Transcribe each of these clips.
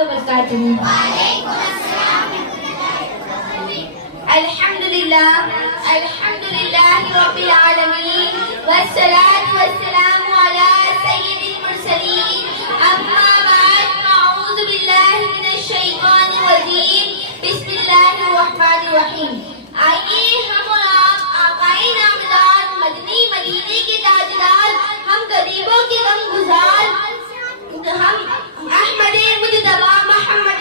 वबरकातुहू। अल्हम्दुलिल्लाह रब्बिल आलमीन वस्सलातु वस्सलामु अला सय्यिदिल मुरसलीन अम्मा बाद अऊज़ु बिल्लाहि मिनश शैतानिर रजीम बिस्मिल्लाहिर रहमानिर रहीम। आइए हम और आप आकाए नामदार मदनी मदीने के ताजदार, हम गरीबों के गम गुजार, हम अहमदे मुजतबा मोहम्मद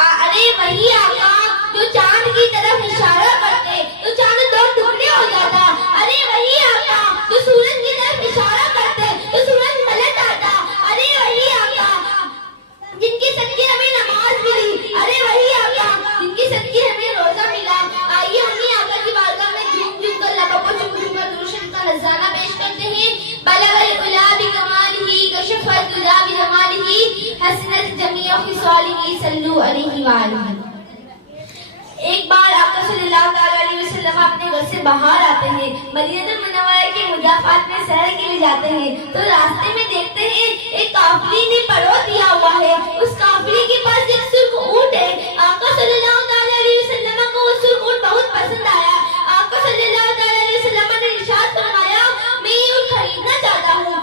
अरे वही आका जो चांद की तरफ इशारा करते तो चांद दो टुकड़े हो जाता। अरे वही आका जो सूरज की तरफ इशारा करते तो सूरज पलट आता। अरे वही आका जिनके सदके हमें नमाज मिली, अरे वही आका जिनके सदके हमें रोजा मिला। आइए उन्हीं आका की बारगाह में झूम झूम कर लबों को चूम चूम कर रोशन का नजराना पेश करते हैं। बलगल उला बिकमालिही कशफत दुजा बिजमालिही हसनत जमीअ खिसालिही सल्लु अलैहि व आलिहि। एक बार आका सल्लल्लाहु अलैहि वसल्लम अपने घर से बाहर आते हैं, मदीनतुल मुनव्वरा के मुजाफात में सैर के लिए जाते हैं, तो रास्ते में देखते हैं एक काफिले ने पड़ो दिया हुआ है। उस काफिले के पास एक सुर्ख ऊंट है। आका सल्लल्लाहु अलैहि वसल्लम को वो सुर्ख ऊंट बहुत पसंद आया। आका सल्लल्लाहु अलैहि वसल्लम ने इरशाद फरमाया, मैं ये ऊंट खरीदना चाहता हूँ।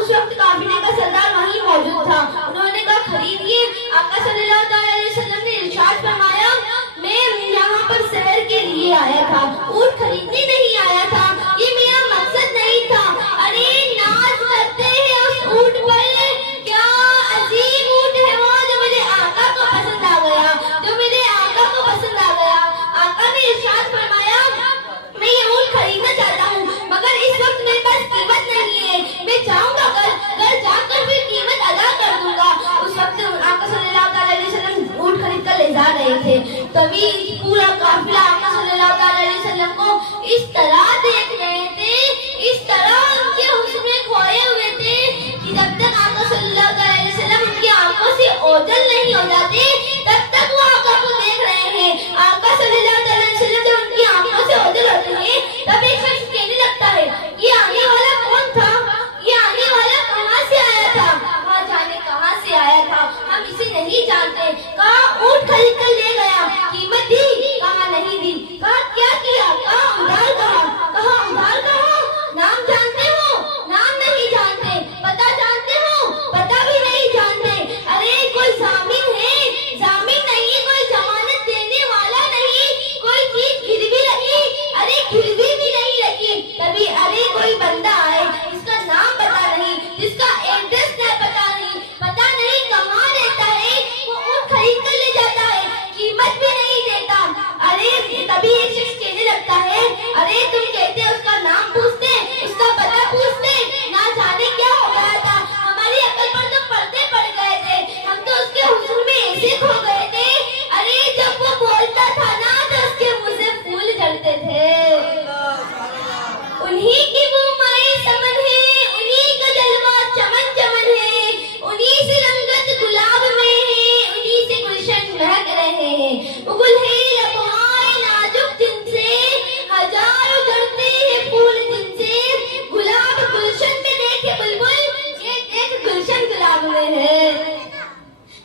उस वक्त काफिले का सरदार वहीं मौजूद था। उन्होंने कहा खरीदिए। आका सल्लल्लाहु अलैहि वसल्लम ने इरशाद फरमाया, मैं यहाँ पर सैर के लिए आया था, ऊंट खरीदने नहीं आया था, ये मेरा मकसद नहीं था। अरे नाज करते हैं उस ऊंट पर, क्या अजीब ऊंट है वो जो मेरे आका को पसंद आ गया, जो मेरे आका को पसंद आ गया। आका ने इरशाद फरमाया, मैं ये ऊंट खरीदना चाहता हूँ मगर इस वक्त मेरे पास कीमत नहीं है, मैं जाऊंगा घर जाकर फिर कीमत अदा कर दूंगा। उस वक्त आका सल्लल्लाहु अलैहि वसल्लम ऊंट खरीद कर ले जा रहे थे, तभी पूरा काफिला आका सल्लल्लाहु अलैहि वसल्लम को इस तरह देख रहे थे, इस तरह उनके हुस्न में खोए हुए थे कि जब तक आका सल्लल्लाहु अलैहि वसल्लम उनकी आंखों से ओझल नहीं हो जाते तब तक वो आका को देख रहे हैं। आका सल्लल्लाहु अलैहि वसल्लम जब उनकी आंखों से ओझल होते हैं तब एक शख्स कहने लगता है, ये आने वाला कौन था, ये आने वाला कहाँ से आया था, वहाँ जाने कहाँ से आया था, हम इसे नहीं जानते। कहा ऊंट खरीद कर ले गया, कीमत दी, कहा नहीं दी। कहा क्या किया, कहा उधार कहा, कहा उधार कहा। नाम जानते हो, नाम नहीं जानते। पता जानते हो, पता भी नहीं जानते। अरे कोई जामिन है, जामिन नहीं है, कोई जमानत देने वाला नहीं, कोई चीज गिरवी लगी, अरे गिरवी भी नहीं लगी। तभी अरे कोई बंदा आए जिसका नाम पता नहीं, जिसका एड्रेस पता नहीं कहाँ रहता है, वो ऊंट खरीद कर ले जाता है, कीमत भी नहीं देता। अरे तभी एक शख्स कहने लगता है, अरे तुम कहते हो उसका नाम पूछते, उसका पता पूछते, ना जाने क्या हो गया था, हमारी अकल पर तो पर्दे पड़ गए थे, हम तो उसके हुस्न में ऐसे खो गए थे। अरे जब वो बोलता था ना तो उसके मुंह से फूल झड़ते थे। उन्हीं की वो माए समन है, उन्हीं का जलवा चमन चमन है, उन्हीं से रंगत गुलाब में है, उन्हीं से गुलशन महक रहे हैं। उगल है लबहाए नाजुक जिनसे, हजारों झड़ते हैं फूल जिनसे, गुलाब गुलशन में देखे बुलबुल, एक गुलशन गुलाब में है।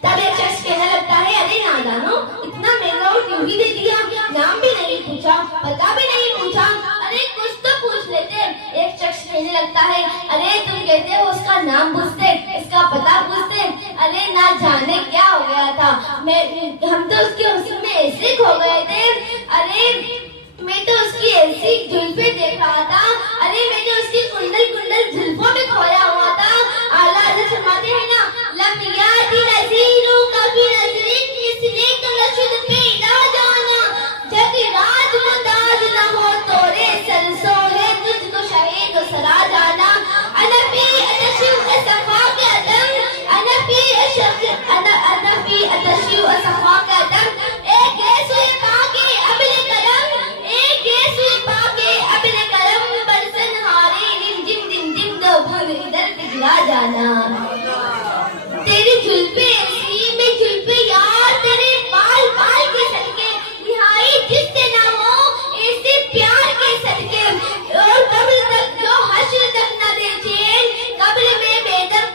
तब एक शख्स कहने लगता है, अरे नादानो, इतना महंगा ऊंट क्यों ही दे दिया, नाम भी नहीं पूछा, पता भी नहीं पूछा, अरे कुछ तो पूछ लेते। एक शख्स कहने लगता है, अरे तुम कहते हो उसका नाम पूछते, इसका पता पूछते, अरे ना जाने क्या हो गया था, हम तो उसके हुस्न में ऐसे खो गए थे। अरे मैं तो उसकी ऐसी जुल्फे देख रहा था, अरे मैं तो उसकी कुंडल कुंडल जुल्फों में खोया हुआ था। आला हज़रत फरमाते हैं ना, लम याति नज़ीरू कभी नज़रीन किसने कलशुद पैदा जाना, जब राज मुताज न हो तोरे सरसो है तुझको शहीद सरा जाना। अनफी अतशु असफा के अदम, अनफी अतशु असफा के अदम, एक ऐसे पाके अबले कदम, एक ऐसे पाके अबले कदम, बरसन हारे जिम जिम जिम दो भूल इधर पिघला जाना। तेरी जुल्फे ऐसी में जुल्फे यार, तेरे बाल बाल के सदके, रिहाई जिससे ना हो ऐसे प्यार के सदके, और कब्र तक जो हश्र तक न दे चैन, कब्र में बेदम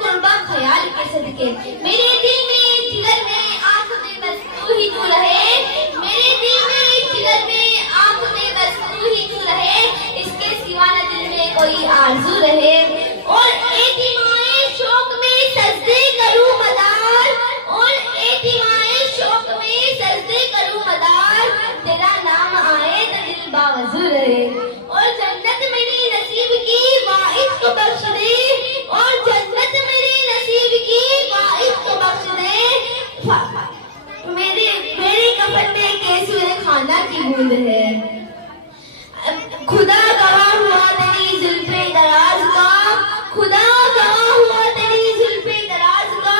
सके। मेरे दिल में जिगर में आंख में बस तू ही तू रहे, मेरे दिल में जिगर में आंख में बस तू ही तू रहे, इसके सिवा न दिल में कोई आरज़ू रहे। और एतिमाए शौक में सजदे करूं मदार, और एतिमाए शौक में सजदे करूं मदार, तेरा नाम आए तो दिल बावजू रहे। और जन्नत मेरी नसीब की वाइस को बख्श दे, और जन्नत मेरे नसीब की वाइस को बख्श दे। मेरे कफन में केसुए खाना की बूंद है। खुदा गवाह हुआ तेरी जुल्फे दराज का, खुदा गवाह हुआ तेरी जुल्फे दराज का,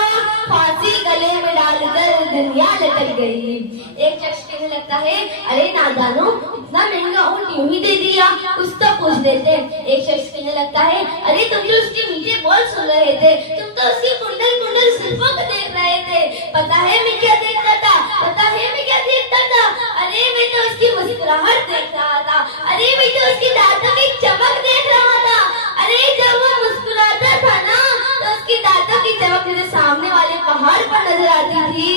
फांसी गले में डालकर दुनिया लटक गई। एक शख्स कहने लगता है, अरे नादानो, इतना महंगा ऊंट यूं ही दे दिया, कुछ तो पूछ देते। एक शख्स कहने लगता है, अरे तुम जो उसके मीठे बोल सुन रहे थे, तुम तो उसकी कुंडल कुंडल जुल्फों को देख रहे थे। पता है मैं क्या देखता था, पता है मैं क्या देखता था? अरे मैं तो उसकी मुस्कुराहट देख रहा था, अरे मैं तो उसकी दांतों की चमक देख रहा था। अरे जब वो मुस्कुराता था ना, तो उसकी दांतों की चमक मुझे सामने वाले पहाड़ पर नजर आती थी।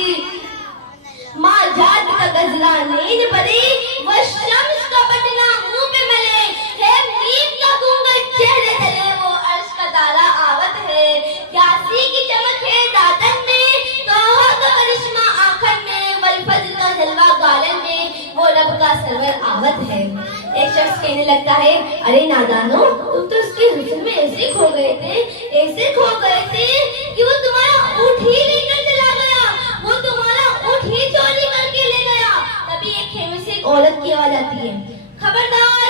माँ जात का गजला नींद पड़े, वो शम्स का पटना मुंह पे मले, है मीम का घूंघट चेहरे तले, वो अर्श का तारा आवत है। प्यासी की चमक है दातन में, तोहा का करिश्मा आंखन में, वल्फज का जलवा गालन में, वो रब का सरवर आवत है। एक शख्स कहने लगता है, अरे नादानो, तुम तो उसके हुस्न में ऐसे खो गए थे, ऐसे खो गए थे कि वो तुम्हारा ऊँट ही लेकर चला गया, वो तुम्हारा ऊँट ही चोरी करके ले गया। तभी एक खेमे से एक औरत की आवाज आती है, खबरदार,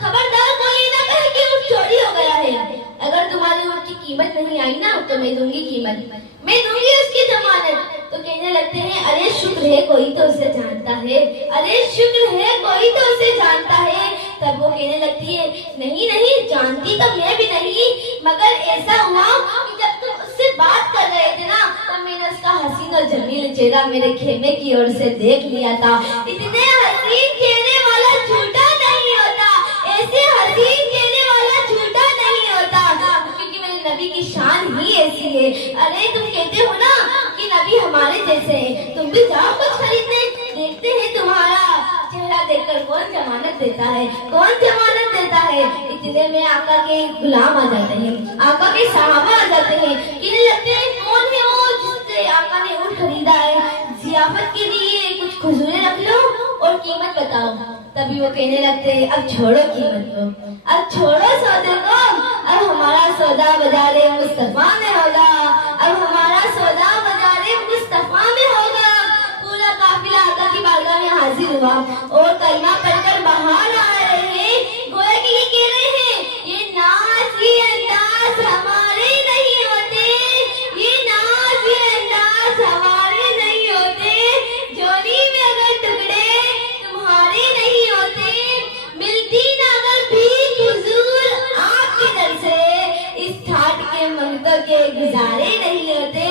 खबरदार, कोई ना कहे कि ऊँट चोरी हो गया है। अगर तुम्हारी ऊँट की कीमत नहीं आई ना, तो मैं दूंगी कीमत, मैं दूंगी उसकी जमानत। तो कहने लगते हैं, अरे शुक्र है कोई तो उसे जानता है, अरे शुक्र है कोई तो उसे जानता है। तब वो कहने लगती है, नहीं नहीं, जानती तो मैं भी नहीं, मगर ऐसा हुआ कि जब तुम उससे बात कर रहे थे ना, तब मैंने उसका हसीन और जमील चेहरा मेरे खेमे की ओर से देख लिया था। इतने हसीन चेहरे वाला झूठा नहीं होता, ऐसे हसीन चेहरे वाला झूठा नहीं होता, क्योंकि मेरे नबी की शान ही ऐसी है। अरे तुम कहते हो ना कि नबी हमारे जैसे हैं, तुम भी जाओ कुछ खरीदने, देखते हैं तुम्हारा चेहरा देखकर कौन जमानत देता है, कौन जमानत देता है। इतने में आका के गुलाम आ जाते हैं, आका के सहाबा आ जाते हैं, कहने लगते हैं, कौन है वो जिससे आका ने ऊँट खरीदा है, जियाफत के लिए कुछ खुजूरें रख लो और कीमत बताओ। तभी वो कहने लगते हैं, अब छोड़ो कीमत को, अब छोड़ो सौदे को, अब हमारा सौदा बाजारे मुस्तफा में होगा, अब हमारा सौदा बाजारे मुस्तफा में होगा। पूरा काफिला आका की बारगाह में हाजिर हुआ और कलमा पढ़कर बाहर आ रहे हैं। गोया कि ये कह रहे हैं, ये नाज ये अंदाज हमारे नहीं होते, ये नाज ये अंदाज हमारे नहीं होते, जोली में अगर टुकड़े तुम्हारे नहीं होते, मिलती ना अगर भीख हुजूर आपके दर से, इस ठाट के मंगतों के गुजारे नहीं होते।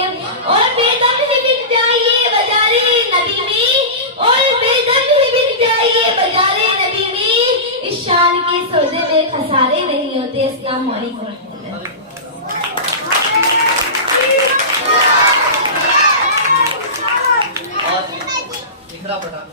और बेदम ही बिक जाइए बाजारे नबी में, और बेदम ही बिक जाइए बाजारे नबी में, इस शान के सौदे में खसारे नहीं होते। अस्सलाम वालेकुम। और तीसरा पटा